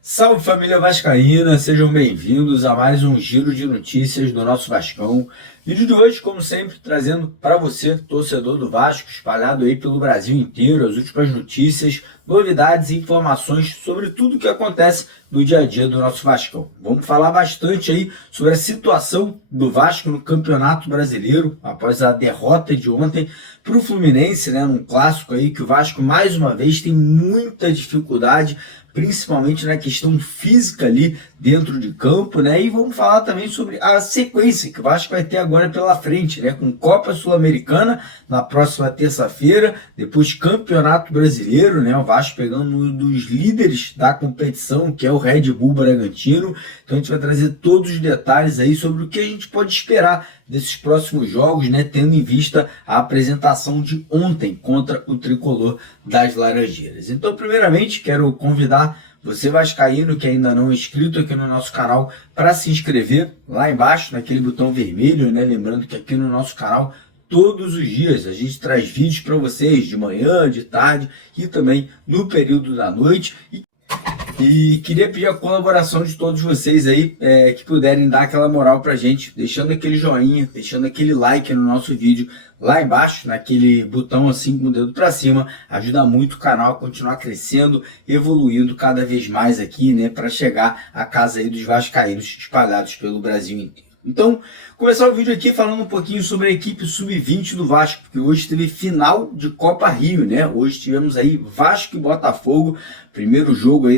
Salve família vascaína, sejam bem-vindos a mais um giro de notícias do nosso Vascão. Vídeo de hoje, como sempre, trazendo para você, torcedor do Vasco, espalhado aí pelo Brasil inteiro, as últimas notícias, novidades e informações sobre tudo o que acontece no dia a dia do nosso Vascão. Vamos falar bastante aí sobre a situação do Vasco no Campeonato Brasileiro, após a derrota de ontem para o Fluminense, né, num clássico aí que o Vasco mais uma vez tem muita dificuldade, principalmente na questão física ali dentro de campo, né? E vamos falar também sobre a sequência que o Vasco vai ter agora pela frente, né? Com Copa Sul-Americana na próxima terça-feira, depois Campeonato Brasileiro, né? O Vasco pegando um dos líderes da competição, que é o Red Bull Bragantino. Então a gente vai trazer todos os detalhes aí sobre o que a gente pode esperar desses próximos jogos, né? Tendo em vista a apresentação de ontem contra o Tricolor das Laranjeiras. Então, primeiramente, quero convidar você vascaíno que ainda não é inscrito aqui no nosso canal para se inscrever lá embaixo, naquele botão vermelho, né? Lembrando que aqui no nosso canal, todos os dias a gente traz vídeos para vocês de manhã, de tarde e também no período da noite. E queria pedir a colaboração de todos vocês aí que puderem dar aquela moral pra gente, deixando aquele joinha, deixando aquele like no nosso vídeo lá embaixo, naquele botão assim com o dedo pra cima. Ajuda muito o canal a continuar crescendo, evoluindo cada vez mais aqui, né, para chegar à casa aí dos vascaínos espalhados pelo Brasil inteiro. Então, começar o vídeo aqui falando um pouquinho sobre a equipe sub-20 do Vasco, porque hoje teve final de Copa Rio, né? Hoje tivemos aí Vasco e Botafogo, primeiro jogo aí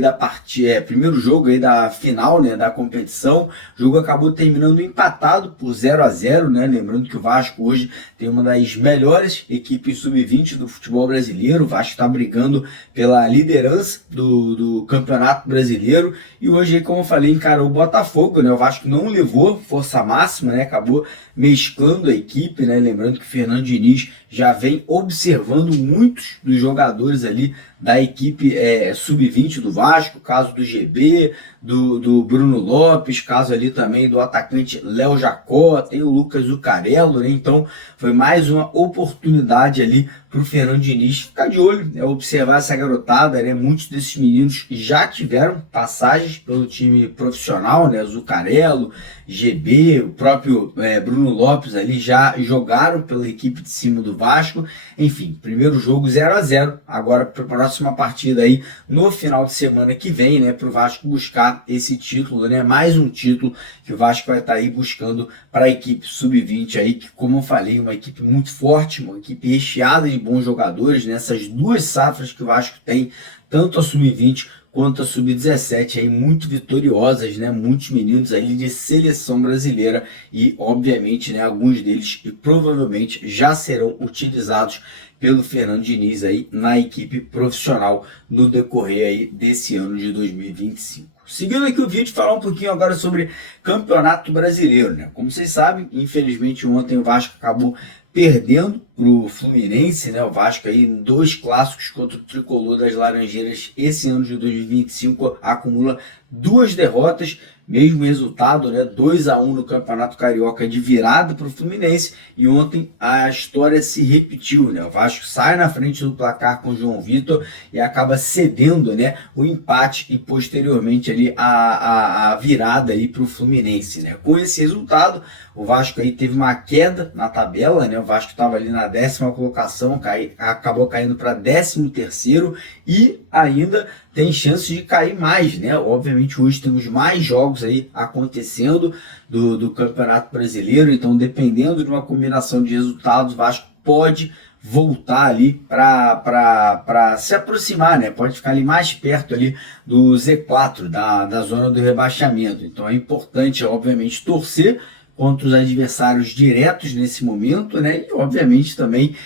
da final, né, da competição. O jogo acabou terminando empatado por 0-0, né? Lembrando que o Vasco hoje tem uma das melhores equipes sub-20 do futebol brasileiro. O Vasco está brigando pela liderança do Campeonato Brasileiro e hoje, como eu falei, encarou o Botafogo, né? O Vasco não levou força máxima, né? Acabou mesclando a equipe, né? Lembrando que o Fernando Diniz já vem observando muitos dos jogadores ali da equipe sub-20 do Vasco, caso do GB, do Bruno Lopes, caso ali também do atacante Léo Jacó, tem o Lucas Zucarello, né? Então foi mais uma oportunidade ali para o Fernando Diniz ficar de olho, né? Observar essa garotada, né? Muitos desses meninos já tiveram passagens pelo time profissional, né? Zucarello, GB, o próprio Bruno Lopes ali já jogaram pela equipe de cima do Vasco. Enfim, primeiro jogo 0-0, agora para a próxima partida aí no final de semana que vem, né, para o Vasco buscar esse título, né, mais um título que o Vasco vai estar aí buscando para a equipe sub-20 aí, que, como eu falei, uma equipe muito forte, uma equipe recheada de bons jogadores, nessas duas safras que o Vasco tem, tanto a sub-20 quanto a sub-17 aí muito vitoriosas, né? Muitos meninos ali de seleção brasileira e obviamente, né, alguns deles e provavelmente já serão utilizados pelo Fernando Diniz aí na equipe profissional no decorrer aí desse ano de 2025. Seguindo aqui o vídeo, falar um pouquinho agora sobre Campeonato Brasileiro, né? Como vocês sabem, infelizmente ontem o Vasco acabou perdendo para o Fluminense, né? O Vasco aí em 2 clássicos contra o Tricolor das Laranjeiras esse ano de 2025 acumula 2 derrotas, mesmo resultado, né? 2-1 no Campeonato Carioca de virada para o Fluminense, e ontem a história se repetiu, né? O Vasco sai na frente do placar com o João Vitor e acaba cedendo, né, o empate e posteriormente ali a virada aí para o Fluminense, né? Com esse resultado, o Vasco aí teve uma queda na tabela, né? O Vasco estava ali na 10ª colocação, acabou caindo para 13º e ainda tem chance de cair mais, né? Obviamente hoje temos mais jogos aí acontecendo do Campeonato Brasileiro, então dependendo de uma combinação de resultados, o Vasco pode voltar ali para se aproximar, né? Pode ficar ali mais perto ali do Z4, da zona do rebaixamento. Então é importante, obviamente, torcer contra os adversários diretos nesse momento, né? E obviamente também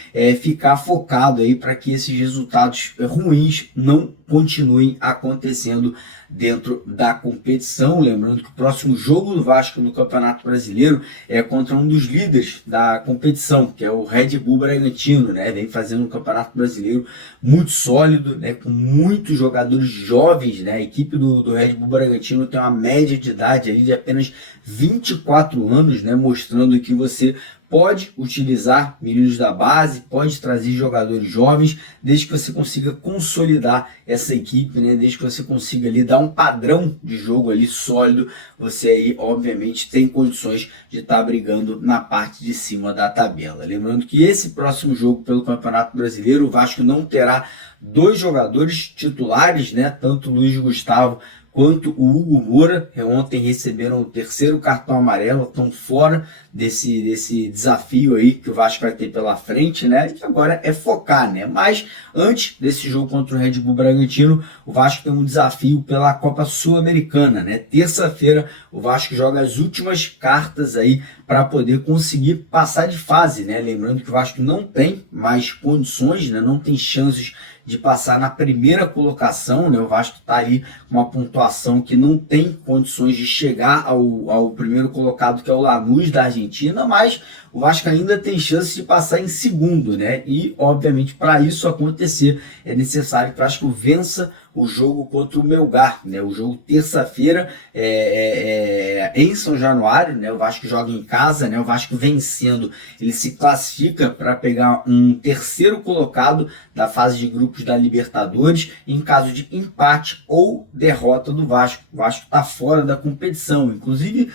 ficar focado aí para que esses resultados ruins não continuem acontecendo dentro da competição. Lembrando que o próximo jogo do Vasco no Campeonato Brasileiro é contra um dos líderes da competição, que é o Red Bull Bragantino, né? Vem fazendo um Campeonato Brasileiro muito sólido, né? Com muitos jogadores jovens, né? A equipe do Red Bull Bragantino tem uma média de idade ali de apenas 24 anos, né? Mostrando que você pode utilizar meninos da base, pode trazer jogadores jovens, desde que você consiga consolidar essa equipe, né? Desde que você consiga ali dar um padrão de jogo ali sólido, você aí obviamente tem condições de estar brigando na parte de cima da tabela. Lembrando que esse próximo jogo pelo Campeonato Brasileiro, o Vasco não terá dois jogadores titulares, né? Tanto o Luiz Gustavo quanto o Hugo Moura. Ontem receberam o terceiro cartão amarelo, estão fora desse desafio aí que o Vasco vai ter pela frente, né? E agora é focar, né? Mas antes desse jogo contra o Red Bull Bragantino, o Vasco tem um desafio pela Copa Sul-Americana, né? Terça-feira o Vasco joga as últimas cartas aí para poder conseguir passar de fase, né? Lembrando que o Vasco não tem mais condições, né? Não tem chances de passar na primeira colocação, né? O Vasco está ali com uma pontuação que não tem condições de chegar ao primeiro colocado, que é o Lanús da Argentina, mas o Vasco ainda tem chance de passar em segundo, né? E, obviamente, para isso acontecer, é necessário que o Vasco vença o jogo contra o Melgar, né? O jogo terça-feira em São Januário, né? O Vasco joga em casa, né? O Vasco vencendo, ele se classifica para pegar um terceiro colocado da fase de grupos da Libertadores. Em caso de empate ou derrota do Vasco, o Vasco está fora da competição. Inclusive,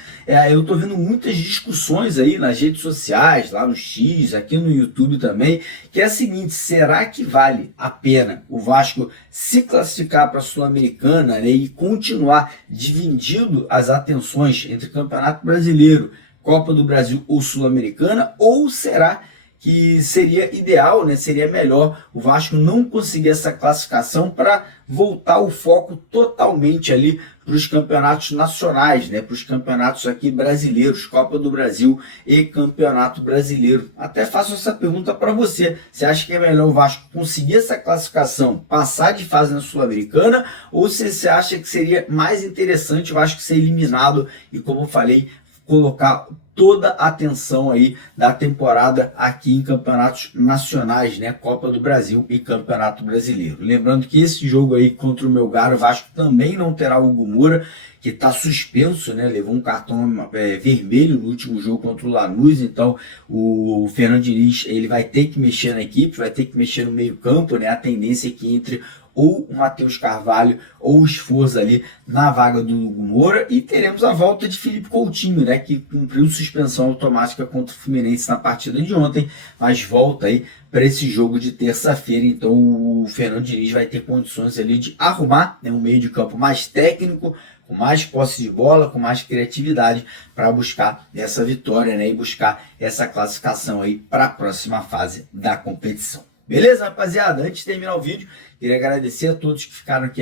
eu estou vendo muitas discussões aí nas redes sociais, lá no X, aqui no YouTube também, que é a seguinte: será que vale a pena o Vasco se classificar para a Sul-Americana, né, e continuar dividindo as atenções entre Campeonato Brasileiro, Copa do Brasil ou Sul-Americana? Ou será que seria ideal, né, seria melhor o Vasco não conseguir essa classificação para voltar o foco totalmente ali para os campeonatos nacionais, né, para os campeonatos aqui brasileiros, Copa do Brasil e Campeonato Brasileiro? Até faço essa pergunta para você. Você acha que é melhor o Vasco conseguir essa classificação, passar de fase na Sul-Americana, ou você acha que seria mais interessante o Vasco ser eliminado e, como eu falei, colocar toda a atenção aí da temporada aqui em campeonatos nacionais, né? Copa do Brasil e Campeonato Brasileiro. Lembrando que esse jogo aí contra o Melgar, o Vasco também não terá o Hugo Moura, que está suspenso, né? Levou um cartão vermelho no último jogo contra o Lanús. Então o Fernando Diniz, ele vai ter que mexer na equipe, vai ter que mexer no meio campo, né? A tendência é que entre ou o Matheus Carvalho ou o Sforza ali na vaga do Hugo Moura, e teremos a volta de Felipe Coutinho, né, que cumpriu suspensão automática contra o Fluminense na partida de ontem, mas volta aí para esse jogo de terça-feira. Então o Fernando Diniz vai ter condições ali de arrumar, né, um meio de campo mais técnico, com mais posse de bola, com mais criatividade, para buscar essa vitória, né, e buscar essa classificação aí para a próxima fase da competição. Beleza, rapaziada? Antes de terminar o vídeo, queria agradecer a todos que ficaram aqui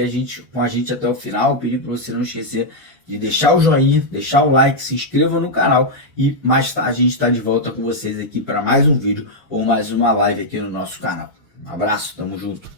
com a gente até o final. Pedir para você não esquecer de deixar o joinha, deixar o like, se inscreva no canal, e mais tarde a gente está de volta com vocês aqui para mais um vídeo ou mais uma live aqui no nosso canal. Um abraço, tamo junto.